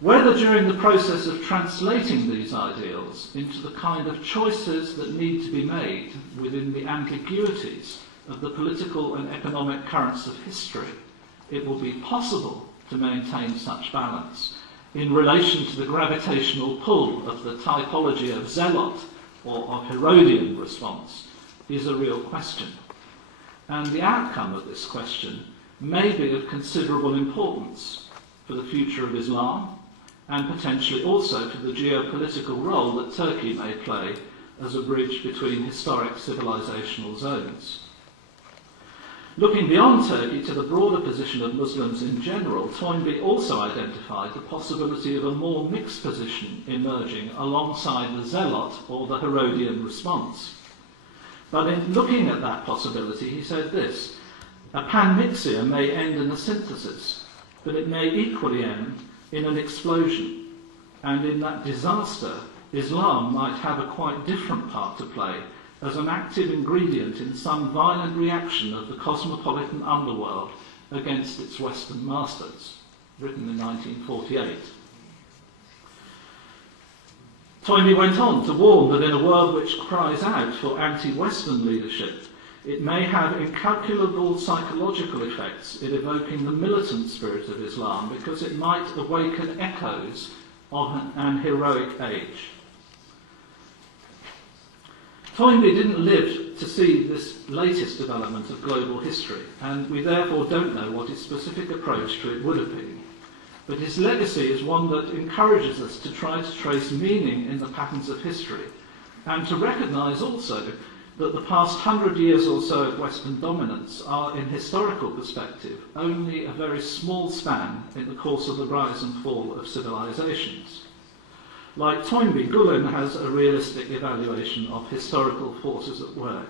Whether during the process of translating these ideals into the kind of choices that need to be made within the ambiguities of the political and economic currents of history, it will be possible to maintain such balance in relation to the gravitational pull of the typology of zealot or of Herodian response is a real question. And the outcome of this question may be of considerable importance for the future of Islam, and potentially also for the geopolitical role that Turkey may play as a bridge between historic civilizational zones. Looking beyond Turkey to the broader position of Muslims in general, Toynbee also identified the possibility of a more mixed position emerging alongside the zealot or the Herodian response. But in looking at that possibility, he said this: a panmixia may end in a synthesis, but it may equally end in an explosion, and in that disaster, Islam might have a quite different part to play as an active ingredient in some violent reaction of the cosmopolitan underworld against its Western masters, written in 1948. Toynbee went on to warn that in a world which cries out for anti-Western leadership, it may have incalculable psychological effects in evoking the militant spirit of Islam, because it might awaken echoes of an heroic age. Toynbee didn't live to see this latest development of global history, and we therefore don't know what his specific approach to it would have been. But his legacy is one that encourages us to try to trace meaning in the patterns of history, and to recognise also that the past 100 years or so of Western dominance are, in historical perspective, only a very small span in the course of the rise and fall of civilizations. Like Toynbee, Gülen has a realistic evaluation of historical forces at work.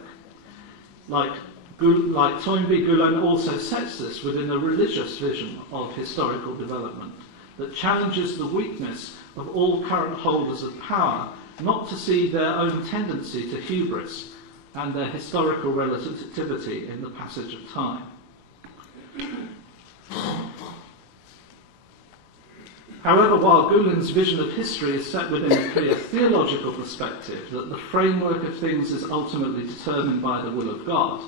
Like Toynbee, Gülen also sets this within a religious vision of historical development that challenges the weakness of all current holders of power not to see their own tendency to hubris and their historical relativity in the passage of time. However, while Gülen's vision of history is set within a clear theological perspective that the framework of things is ultimately determined by the will of God,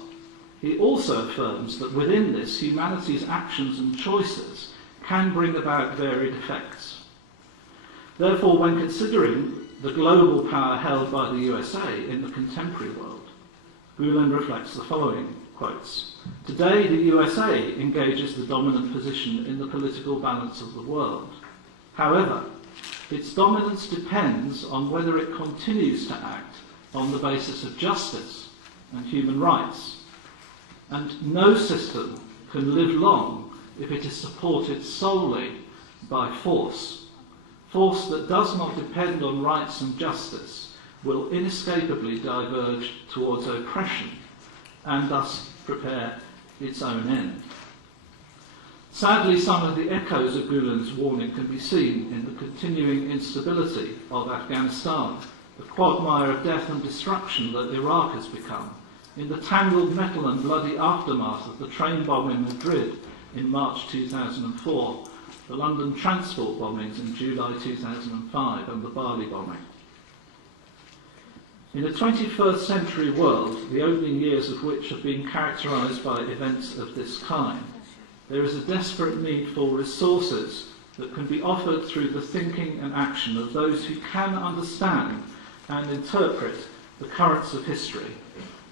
he also affirms that within this, humanity's actions and choices can bring about varied effects. Therefore, when considering the global power held by the USA in the contemporary world, Gülen reflects the following quotes: "Today, the USA engages the dominant position in the political balance of the world. However, its dominance depends on whether it continues to act on the basis of justice and human rights, and no system can live long if it is supported solely by force. Force that does not depend on rights and justice will inescapably diverge towards oppression and thus prepare its own end." Sadly, some of the echoes of Gülen's warning can be seen in the continuing instability of Afghanistan, the quagmire of death and destruction that Iraq has become, in the tangled metal and bloody aftermath of the train bomb in Madrid in March 2004, the London transport bombings in July 2005, and the Bali bombing. In a 21st century world, the opening years of which have been characterised by events of this kind, there is a desperate need for resources that can be offered through the thinking and action of those who can understand and interpret the currents of history,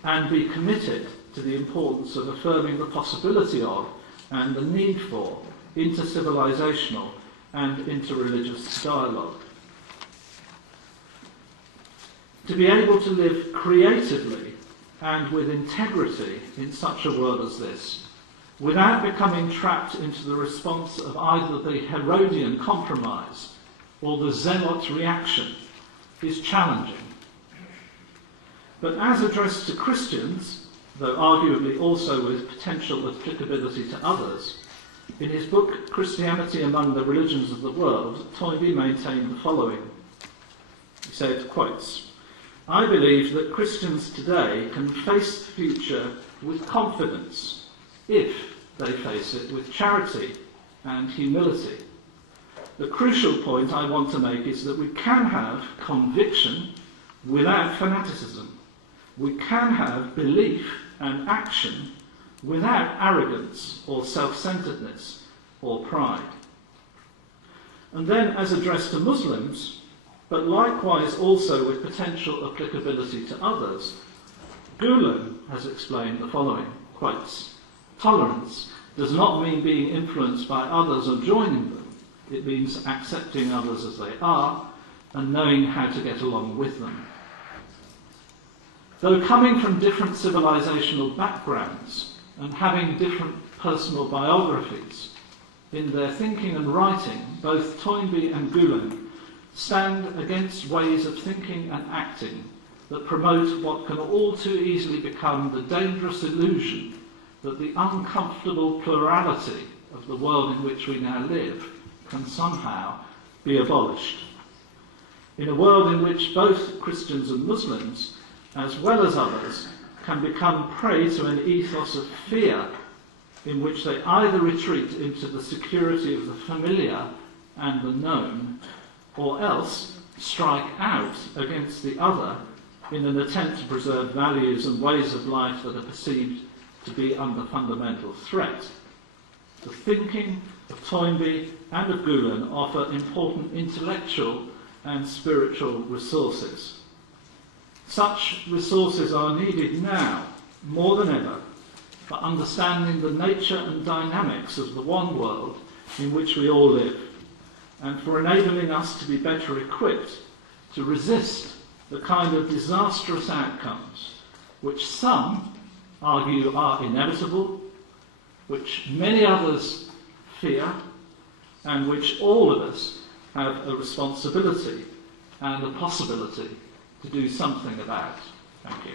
and be committed to the importance of affirming the possibility of and the need for inter-civilizational and inter-religious dialogue. To be able to live creatively and with integrity in such a world as this, without becoming trapped into the response of either the Herodian compromise or the zealot reaction, is challenging. But as addressed to Christians, though arguably also with potential applicability to others, in his book Christianity Among the Religions of the World, Toynbee maintained the following. He said, quotes, "I believe that Christians today can face the future with confidence if they face it with charity and humility. the crucial point I want to make is that we can have conviction without fanaticism. We can have belief and action without arrogance or self-centeredness or pride. And then, as addressed to Muslims, but likewise also with potential applicability to others, Gülen has explained the following, quotes, "Tolerance does not mean being influenced by others or joining them. It means accepting others as they are and knowing how to get along with them." Though coming from different civilizational backgrounds and having different personal biographies, in their thinking and writing, both Toynbee and Gülen stand against ways of thinking and acting that promote what can all too easily become the dangerous illusion that the uncomfortable plurality of the world in which we now live can somehow be abolished. In a world in which both Christians and Muslims, as well as others, can become prey to an ethos of fear in which they either retreat into the security of the familiar and the known, or else strike out against the other in an attempt to preserve values and ways of life that are perceived to be under fundamental threat. The thinking of Toynbee and of Gülen offer important intellectual and spiritual resources. Such resources are needed now, more than ever, for understanding the nature and dynamics of the one world in which we all live, and for enabling us to be better equipped to resist the kind of disastrous outcomes which some argue are inevitable, which many others fear, and which all of us have a responsibility and a possibility to do something about. Thank you.